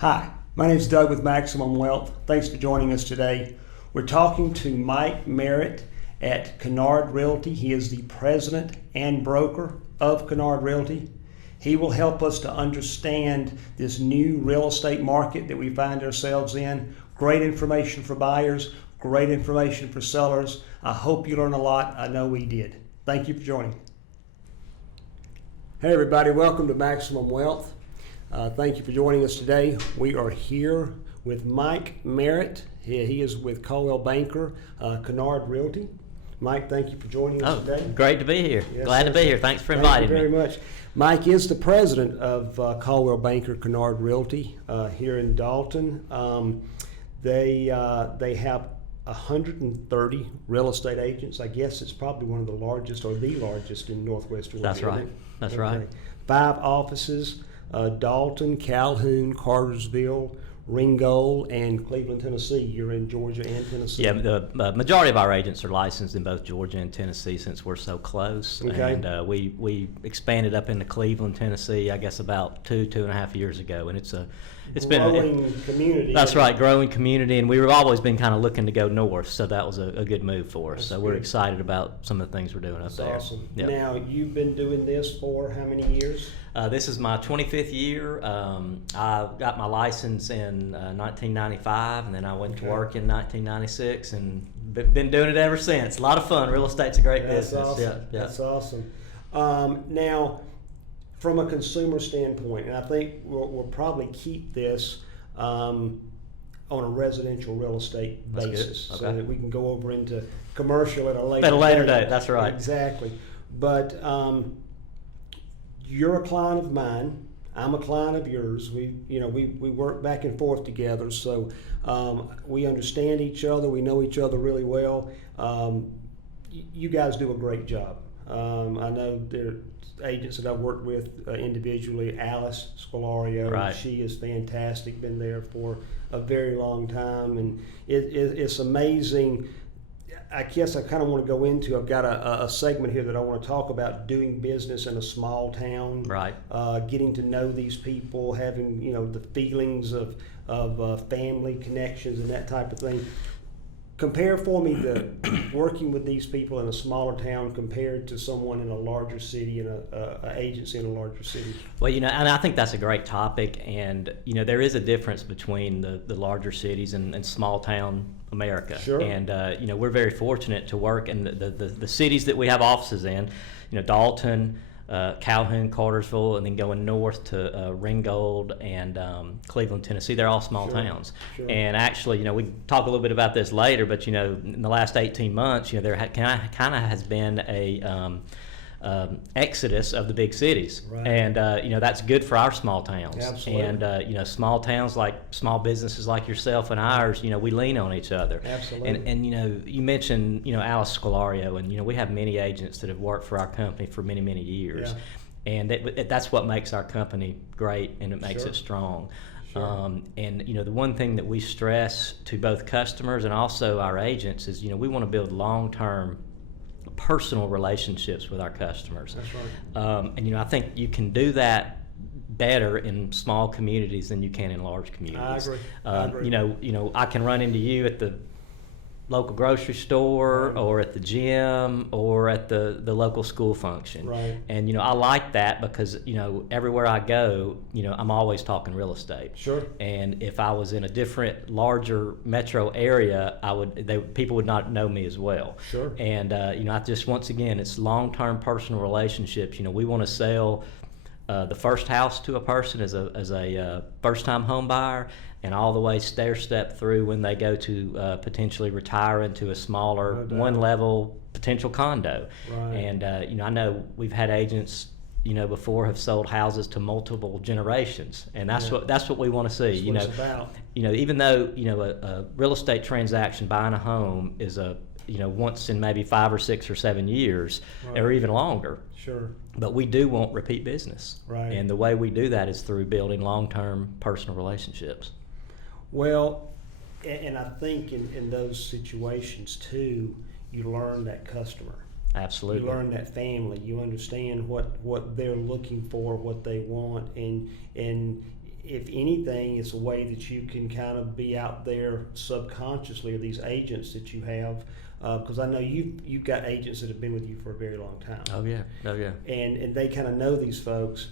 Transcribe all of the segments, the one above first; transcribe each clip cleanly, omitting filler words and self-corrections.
Hi, my name is Doug with Maximum Wealth. Thanks for joining us today. We're talking to Mike Merritt at Kinard Realty. He is the president and broker of Kinard Realty. He will help us to understand this new real estate market that we find ourselves in. Great information for buyers, great information for sellers. I hope you learn a lot. I know we did. Thank you for joining. Hey everybody, welcome to Maximum Wealth. Thank you for joining us today. We are here with Mike Merritt. He is with Coldwell Banker, Kinard Realty. Mike, thank you for joining us today. Great to be here. Yes, Glad to be here. Thanks for inviting me. Thank you very much. Mike is the president of Coldwell Banker Kinard Realty here in Dalton. They have 130 real estate agents. I guess it's probably one of the largest or the largest in Northwestern Virginia. That's right. That's right. 5 offices. Dalton, Calhoun, Cartersville, Ringgold, and Cleveland, Tennessee. You're in Georgia and Tennessee. Yeah, the majority of our agents are licensed in both Georgia and Tennessee since we're so close. Okay. And we expanded up into Cleveland, Tennessee, I guess about 2.5 years ago, and it's been a growing community. That's right, growing community, and we've always been kind of looking to go north, so that was a good move for us. That's so we're good. excited about some of the things we're doing up there. Awesome. Yep. Now, you've been doing this for how many years? This is my 25th year. I got my license in 1995, and then I went to work in 1996, and been doing it ever since. A lot of fun. Real estate's a great business. Awesome. Yeah. That's awesome. Now, from a consumer standpoint, and I think we'll probably keep this on a residential real estate That's basis, good. so Okay. that we can go over into commercial at a later date. That's right. Exactly. But you're a client of mine. I'm a client of yours. We work back and forth together, so we understand each other. We know each other really well. You guys do a great job. I know there are agents that I've worked with individually. Alice Scolario, Right. She is fantastic. Been there for a very long time, and it's amazing. I guess I kind of want to go into, I've got a segment here that I want to talk about doing business in a small town. Right. Getting to know these people, having, the feelings of family connections and that type of thing. Compare for me the working with these people in a smaller town compared to someone in a larger city and a agency in a larger city. Well, and I think that's a great topic, and there is a difference between the larger cities and small town America. Sure. And we're very fortunate to work in the cities that we have offices in. Dalton, Calhoun, Cartersville, and then going north to Ringgold and Cleveland, Tennessee. They're all small towns. Sure. And actually, we can talk a little bit about this later, but in the last 18 months, there kind of has been a exodus of the big cities. Right. And that's good for our small towns. Absolutely. And small towns, like small businesses like yourself and ours, we lean on each other. Absolutely. And you mentioned Alice Scolario, and we have many agents that have worked for our company for many years. Yeah. And that's what makes our company great, and it makes Sure. it strong. Sure. And the one thing that we stress to both customers and also our agents is we want to build long-term personal relationships with our customers. That's right. And I think you can do that better in small communities than you can in large communities. I agree. I can run into you at the local grocery store, Right. or at the gym, or at the local school function. Right. And I like that because everywhere I go, I'm always talking real estate. Sure. And if I was in a different, larger metro area, people would not know me as well. Sure. And I just, once again, it's long-term personal relationships. We want to sell the first house to a person as a first-time home buyer, and all the way stair-step through when they go to potentially retire into a smaller, one-level potential condo. Right. And I know we've had agents before have sold houses to multiple generations, and that's what we want to see. That's what it's about. Even though a real estate transaction, buying a home, is a once in maybe 5 or 6 or 7 years, Right. or even longer. Sure. But we do want repeat business. Right. And the way we do that is through building long-term personal relationships. Well, and I think in those situations too, you learn that customer. Absolutely. You learn that family. You understand what they're looking for, what they want, and if anything, it's a way that you can kind of be out there subconsciously, or these agents that you have, because I know you've got agents that have been with you for a very long time. Oh yeah, And they kind of know these folks,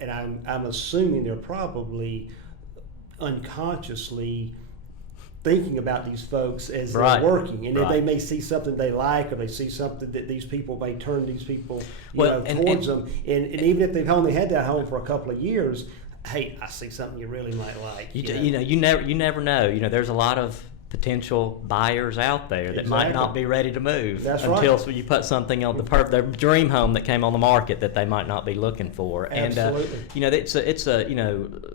and I'm assuming they're probably unconsciously thinking about these folks as Right. they're working, and Right. they may see something they like, or they see something that these people may turn these people Well, towards them, and even if they've only had that home for a couple of years, hey, I see something you really might like. You never know. There's a lot of potential buyers out there that might not be ready to move That's until right. you put something on their dream home that came on the market that they might not be looking for. Absolutely. And it's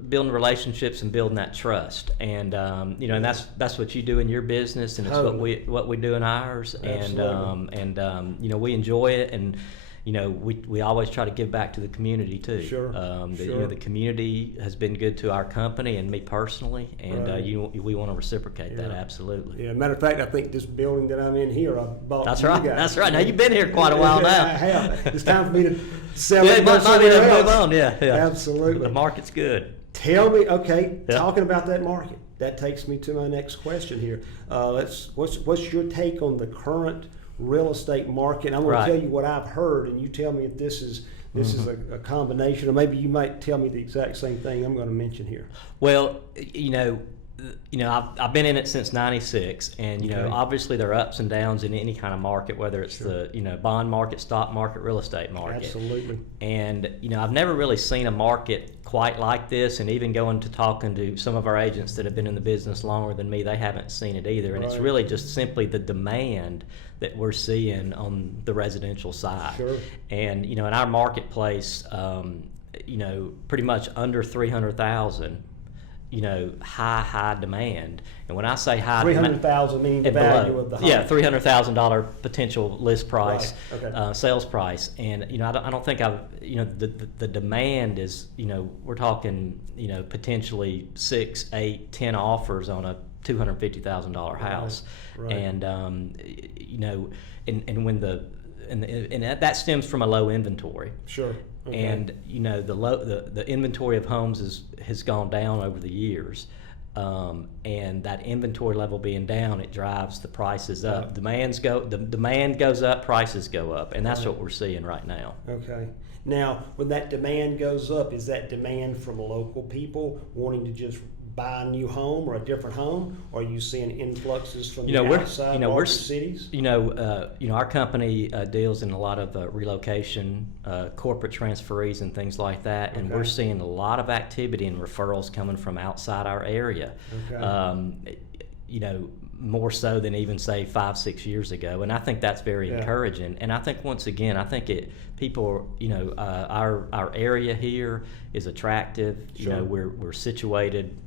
building relationships and building that trust, and and that's what you do in your business, and it's Totally. what we do in ours. Absolutely. And we enjoy it, and we always try to give back to the community too. Sure. The community has been good to our company and me personally, and Right. we want to reciprocate that Yeah. absolutely. Yeah, matter of fact, I think this building that I'm in here, I bought. That's from you right. guys. That's right. Now you've been here quite a while now. I have. It's time for me to sell Yeah, it. it And go might be somewhere to move else. on. Yeah. Absolutely. The market's good. Tell me, okay, Yeah. talking about that market, that takes me to my next question here. What's your take on the current real estate market? I'm going Right. to tell you what I've heard, and you tell me if this is a combination, or maybe you might tell me the exact same thing I'm going to mention here. Well, I've been in it since '96, and Okay. obviously there are ups and downs in any kind of market, whether it's the bond market, stock market, real estate market. Absolutely. And I've never really seen a market quite like this, and even going to talking to some of our agents that have been in the business longer than me, they haven't seen it either. And it's Right. really just simply the demand that we're seeing on the residential side. Sure. And in our marketplace, pretty much under 300,000. High demand. And when I say high demand, 300,000 meaning the and value below. of the home. Yeah, $300,000 potential list price, Right. sales price, and I don't think the demand is we're talking potentially 6, 8, 10 offers on a $250,000 house, Right. and and when and that stems from a low inventory. Sure. Okay. And the inventory of homes has gone down over the years, and that inventory level being down, it drives the prices up. The demand goes up, prices go up, and that's what we're seeing right now. Okay. Now, when that demand goes up, is that demand from local people wanting to just buy a new home or a different home? Or are you seeing influxes from the outside larger cities? Our company deals in a lot of relocation, corporate transferees, and things like that, and Okay. we're seeing a lot of activity and referrals coming from outside our area. Okay. More so than even say 5, 6 years ago, and I think that's very Yeah. encouraging. And I think once again, our area here is attractive. Sure. We're situated,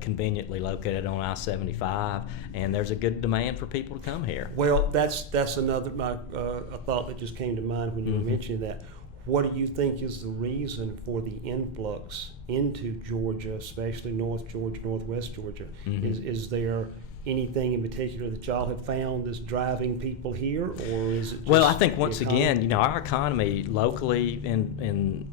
conveniently located on I-75, and there's a good demand for people to come here. Well, that's another a thought that just came to mind when you were mentioning that. What do you think is the reason for the influx into Georgia, especially North Georgia, Northwest Georgia? Is there anything in particular that y'all have found that's driving people here, or is it just Well, I think once the economy? again, our economy locally in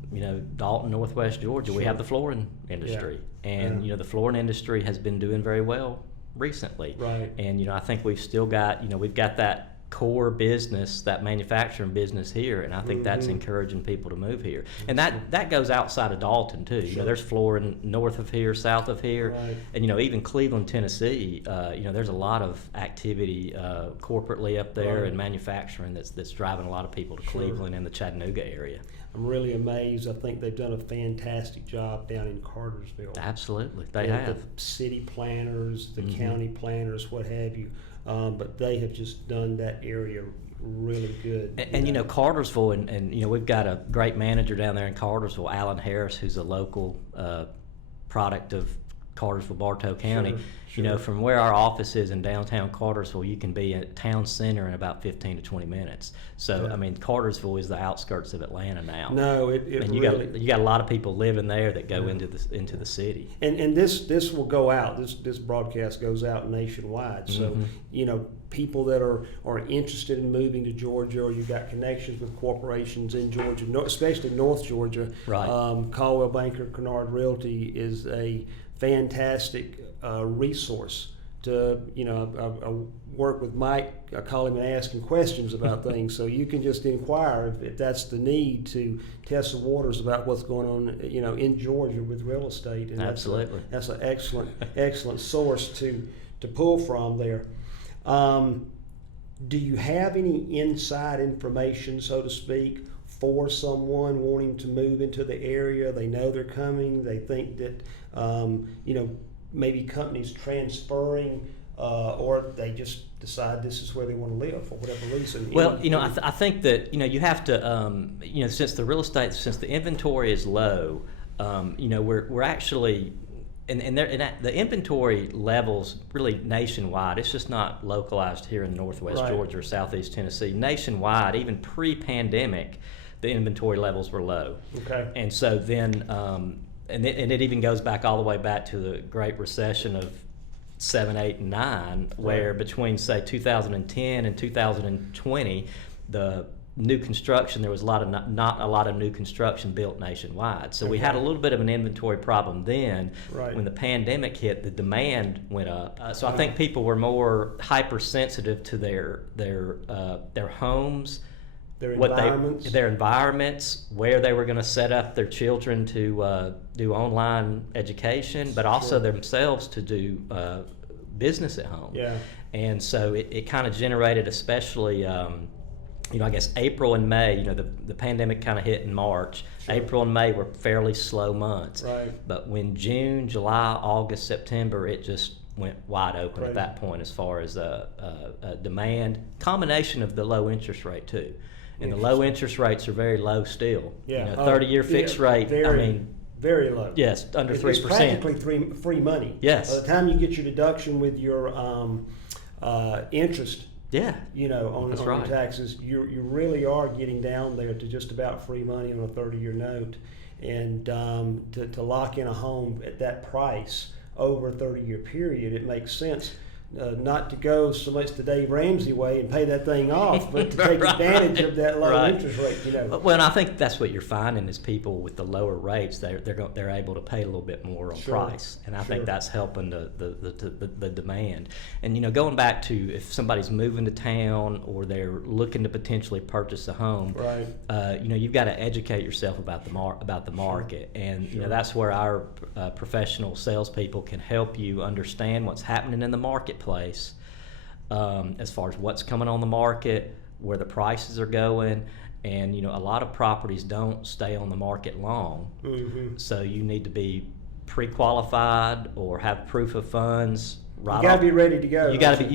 Dalton, Northwest Georgia, we Sure. have the flooring industry, and Yeah. the flooring industry has been doing very well recently. Right. And I think we've still got we've got that core business, that manufacturing business here, and I think that's encouraging people to move here. And that goes outside of Dalton too. Sure. There's flooring north of here, south of here, Right. and even Cleveland, Tennessee. There's a lot of activity corporately up there Right. and manufacturing that's driving a lot of people to Sure. Cleveland and the Chattanooga area. I'm really amazed. I think they've done a fantastic job down in Cartersville. Absolutely, they The have. city planners, the county planners, what have you. But they have just done that area really good. And Cartersville, and we've got a great manager down there in Cartersville, Alan Harris, who's a local product of Cartersville, Bartow County. Sure. From where our office is in downtown Cartersville, you can be at town center in about 15 to 20 minutes. So, Yeah. Cartersville is the outskirts of Atlanta now. No, it And you really. got a lot of people living there that go into the city. And this will go out. This broadcast goes out nationwide. So people that are interested in moving to Georgia, or you've got connections with corporations in Georgia, especially North Georgia. Right. Coldwell Banker Kinard Realty is a fantastic resource to, I work with Mike. I call him and ask him questions about things. So you can just inquire if that's the need to test the waters about what's going on, in Georgia with real estate. And Absolutely. That's an excellent source to pull from there. Do you have any inside information, so to speak, for someone wanting to move into the area? They know they're coming. They think that, maybe companies transferring, or they just decide this is where they want to live for whatever reason. Well, I think that, you have to, since the inventory is low, we're actually, and the inventory levels really nationwide. It's just not localized here in Northwest Georgia or Southeast Tennessee. Nationwide, even pre-pandemic, the inventory levels were low. Okay. And so then, and it even goes back all the way back to the Great Recession of 7, 8, and 9, where between, say, 2010 and 2020, the new construction, there was not a lot of new construction built nationwide. So we had a little bit of an inventory problem then. Right. When the pandemic hit, the demand went up. So I think people were more hypersensitive to their homes, their environments, where they were going to set up their children to do online education, but also themselves to do business at home. Yeah. And so it kind of generated, especially, I guess April and May, the pandemic kind of hit in March. Sure. April and May were fairly slow months. Right. But when June, July, August, September, it just went wide open at that point as far as demand. Combination of the low interest rate too. And the low interest rates are very low still. Yeah. 30-year fixed rate, very low. Yes, under 3%. It's practically free money. Yes. By the time you get your deduction with your interest, yeah, on your taxes, you really are getting down there to just about free money on a 30-year note. And to lock in a home at that price over a 30-year period, it makes sense. Not to go so much the Dave Ramsey way and pay that thing off, but to take advantage of that low interest rate. Well, and I think that's what you're finding is people with the lower rates, they're able to pay a little bit more on price, and I think that's helping the demand. And going back to if somebody's moving to town or they're looking to potentially purchase a home, you've got to educate yourself about the market, and that's where our professional salespeople can help you understand what's happening in the marketplace, as far as what's coming on the market, where the prices are going. And a lot of properties don't stay on the market long. Mm-hmm. So you need to be pre-qualified or have proof of funds. You got to be ready to go. You got to be.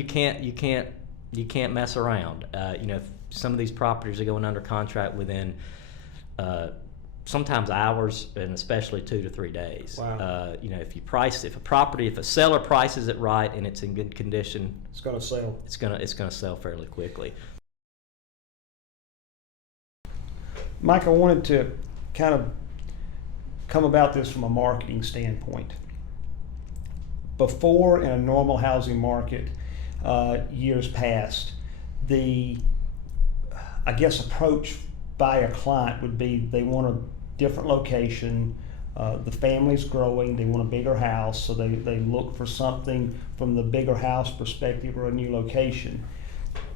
You can't mess around. If some of these properties are going under contract within sometimes hours, and especially 2 to 3 days. Wow. If a seller prices it right and it's in good condition, it's going to sell. It's going to sell fairly quickly. Mike, I wanted to kind of come about this from a marketing standpoint. Before, in a normal housing market, years past, the approach by a client would be they want a different location, the family's growing, they want a bigger house, so they look for something from the bigger house perspective or a new location.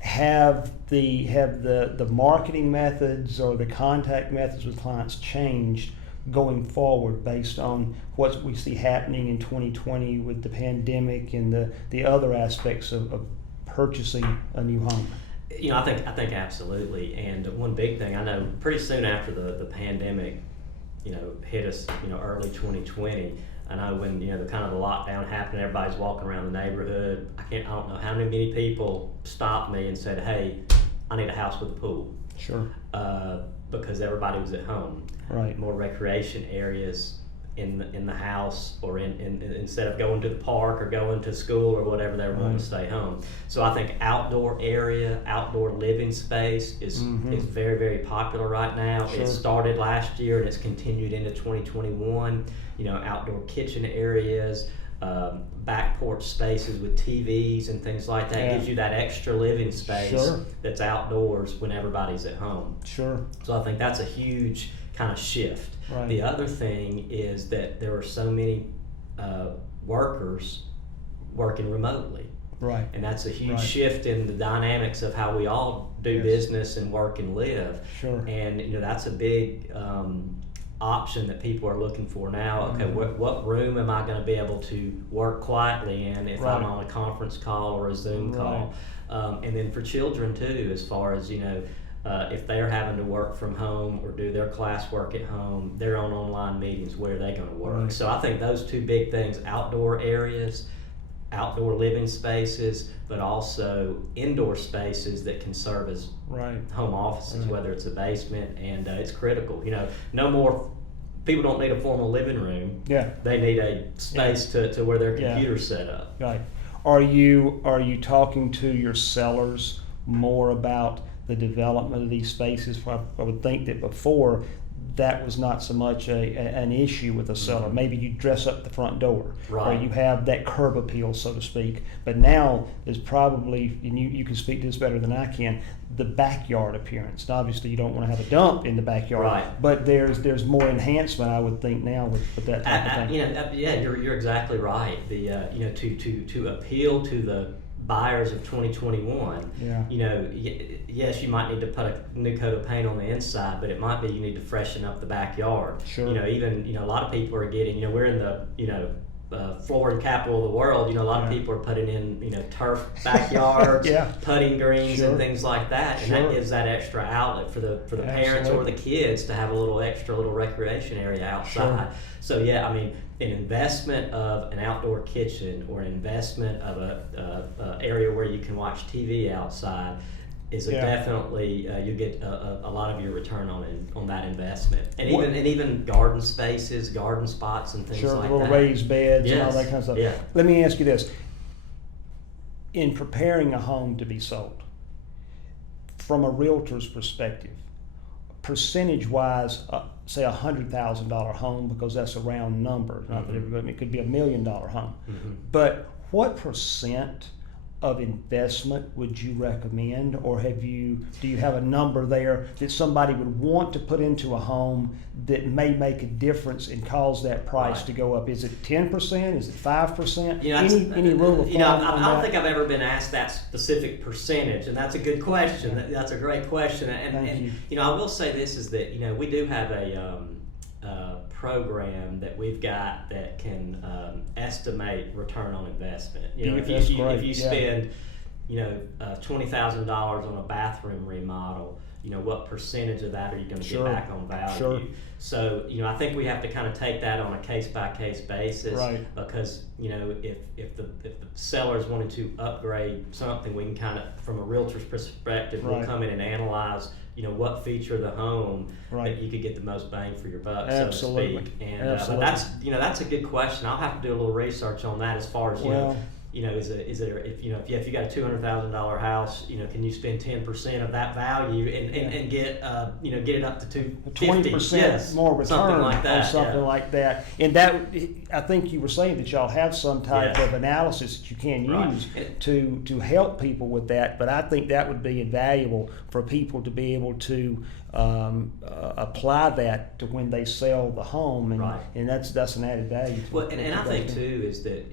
Have the marketing methods or the contact methods with clients changed going forward based on what we see happening in 2020 with the pandemic and the other aspects of purchasing a new home? I think absolutely. And one big thing, I know pretty soon after the pandemic, hit us, early 2020, I know when, the kind of the lockdown happened, everybody's walking around the neighborhood. I don't know how many people stopped me and said, hey, I need a house with a pool. Sure. Because everybody was at home. Right. More recreation areas in the house, or in instead of going to the park or going to school or whatever, they were wanting to stay home. So I think outdoor living space is very, very popular right now. Sure. It started last year and it's continued into 2021. Outdoor kitchen areas, back porch spaces with TVs and things like that. Yeah. Gives you that extra living space Sure. that's outdoors when everybody's at home. Sure. So I think that's a huge kind of shift. Right. The other thing is that there are so many workers working remotely. Right. And that's a huge Right. shift in the dynamics of how we all do Yes. business and work and live. Sure. And that's a big option that people are looking for now. Okay, what room am I going to be able to work quietly in if Right. I'm on a conference call or a Zoom call? And then for children too, as far as if they're having to work from home or do their classwork at home, they're on online meetings. Where are they going to work? Right. So I think those two big things: outdoor areas, outdoor living spaces, but also indoor spaces that can serve as Right. home offices, Right. whether it's a basement, and it's critical. No more. People don't need a formal living room. Yeah. They need a space to where their Yeah. computer's set up. Right. Are you talking to your sellers more about the development of these spaces? I would think that before that was not so much an issue with a seller. Maybe you dress up the front door, or Right. you have that curb appeal, so to speak. But now there's probably, and you can speak to this better than I can, the backyard appearance. And obviously, you don't want to have a dump in the backyard, Right. but there's more enhancement, I would think, now with that type of thing. You're exactly right. The to appeal to the buyers of 2021. Yeah. Yes, you might need to put a new coat of paint on the inside, but it might be you need to freshen up the backyard. Sure. Even a lot of people are getting. We're in the flooring capital of the world. A lot of Yeah. people are putting in turf backyards, Yeah. putting greens Sure. and things like that, and Sure. that gives that extra outlet for the parents or the kids to have a little recreation area outside. Sure. So yeah, an investment of an outdoor kitchen or an investment of a area where you can watch TV outside is Yeah. definitely you get a lot of your return on that investment, and What- even garden spaces, garden spots, and things Sure, like the little that. raised beds and all Yes. that kind of stuff. Yeah. Let me ask you this. In preparing a home to be sold, from a realtor's perspective, percentage-wise, say a $100,000 home, because that's a round number, not that everybody, it could be $1 million home. Mhm. But what percent of investment would you recommend, or do you have a number there that somebody would want to put into a home that may make a difference and cause that price Right. to go up? Is it 10%? Is it 5%? That's- Any rule of thumb I on don't that? think I've ever been asked that specific percentage, and that's a good question. That's a great question, Thank you. I will say this is that we do have a program that we've got that can estimate return on investment. That's great, if you yeah. spend $20,000 on a bathroom remodel, what percentage of that are you going to Sure. get back on value? Sure. So I think we have to kind of take that on a case by case basis, Right. because if the seller's wanting to upgrade something, we can kind of, from a realtor's perspective, we'll Right. come in and analyze what feature of the home Right. that you could get the most bang for your buck, Absolutely. so to speak. And Absolutely. but that's a good question. I'll have to do a little research on that as far as Well, is it if you got a $200,000 house, can you spend 10% of that value and get get it up to 250? 20% Yes, more return something like that. on something yeah. like that. And that, I think you were saying that y'all have some type Yeah. of analysis that you can Right. use to help people with that. But I think that would be invaluable for people to be able to apply that to when they sell the home, and Right. and that's an added value. To Well, and I think to- too is that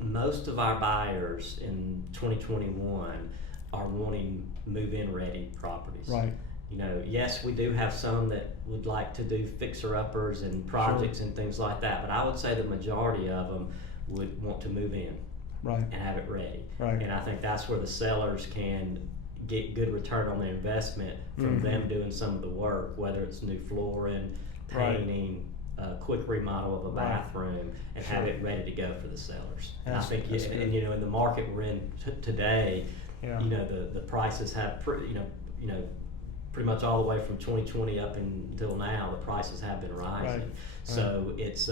most of our buyers in 2021 are wanting move-in ready properties. Right. Yes, we do have some that would like to do fixer-uppers and projects and things like that, but I would say the majority of them would want to move in Right. and have it ready. Right. And I think that's where the sellers can get good return on their investment from Mhm. them doing some of the work, whether it's new flooring, Right. painting, a quick remodel of a Right. bathroom, and have it ready to go for the sellers. And I That's- think, that's and good. in the market we're in today, Yeah. the prices have pretty much all the way from 2020 up until now, the prices have been rising. Right. So it's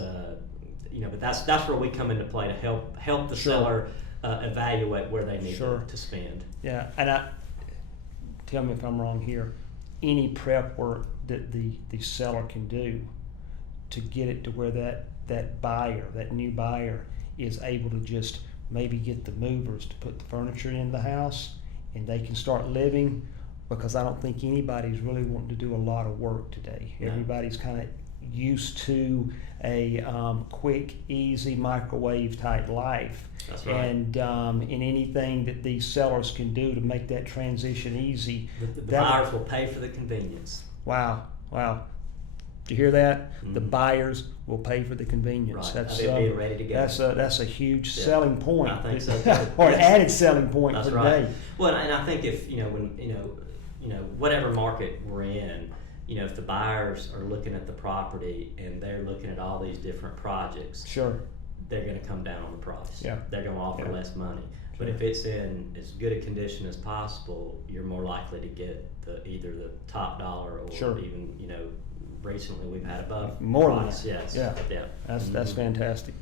but that's where we come into play to help the Sure. seller evaluate where they need Sure. to spend. Yeah, and tell me if I'm wrong here. Any prep work that the seller can do to get it to where that buyer, that new buyer, is able to just maybe get the movers to put the furniture in the house and they can start living, because I don't think anybody's really wanting to do a lot of work today. No. Everybody's kind of used to a quick, easy microwave type life. That's right. And in anything that these sellers can do to make that transition easy. The buyers will pay for the convenience. Wow. Do you hear that? Mm-hmm. The buyers will pay for the convenience. Right. That's They'll be ready to go. That's a huge selling point. I think so. Or an added selling point That's for right. today. Well, and I think if when whatever market we're in, if the buyers are looking at the property and they're looking at all these different projects, Sure. they're going to come down on the price. Yeah. They're going to offer Yeah. less money. But Sure. if it's in as good a condition as possible, you're more likely to get either the top dollar or Sure. even recently we've had above More than price. that. Yes. Yeah. That's Mhm. fantastic.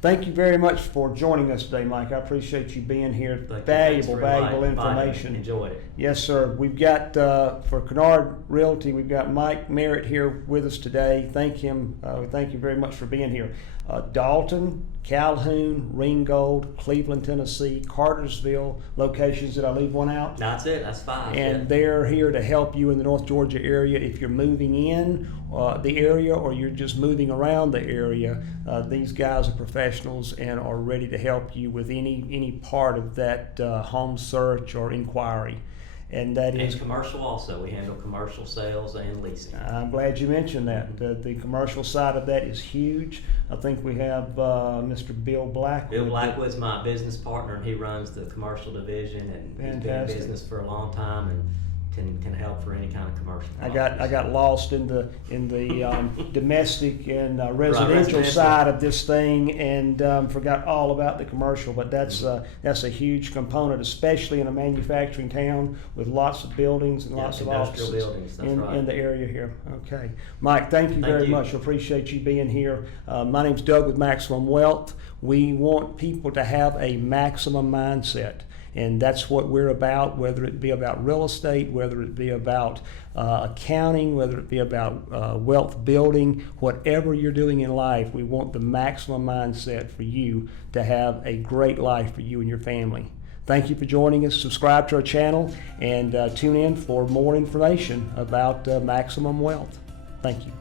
Thank you very much for joining us today, Mike. I appreciate you being here. Thank you. Valuable Thanks for inviting me. information. Enjoyed it. Yes, sir. We've got, for Kinard Realty, we've got Mike Merritt here with us today. Thank him. We thank you very much for being here. Dalton, Calhoun, Ringgold, Cleveland, Tennessee, Cartersville locations. Did I leave one out? That's it. That's 5. And they're here to help you in the North Georgia area. If you're moving in the area or you're just moving around the area, these guys are professionals and are ready to help you with any part of that home search or inquiry. And that is commercial also. We handle commercial sales and leasing. I'm glad you mentioned that. The commercial side of that is huge. I think we have Mr. Bill Blackwood. Bill Blackwood's my business partner, and he runs the commercial division, and he's been in business for a long time and can help for any kind of commercial. I got lost in the domestic and residential residential. side of this thing and forgot all about the commercial. But that's a huge component, especially in a manufacturing town with lots of buildings and lots of industrial offices buildings. That's in right. the area here. Okay, Mike, thank you very much. I appreciate you being here. My name's Doug with Maximum Wealth. We want people to have a maximum mindset. And that's what we're about, whether it be about real estate, whether it be about accounting, whether it be about wealth building, whatever you're doing in life, we want the maximum mindset for you to have a great life for you and your family. Thank you for joining us. Subscribe to our channel and tune in for more information about Maximum Wealth. Thank you.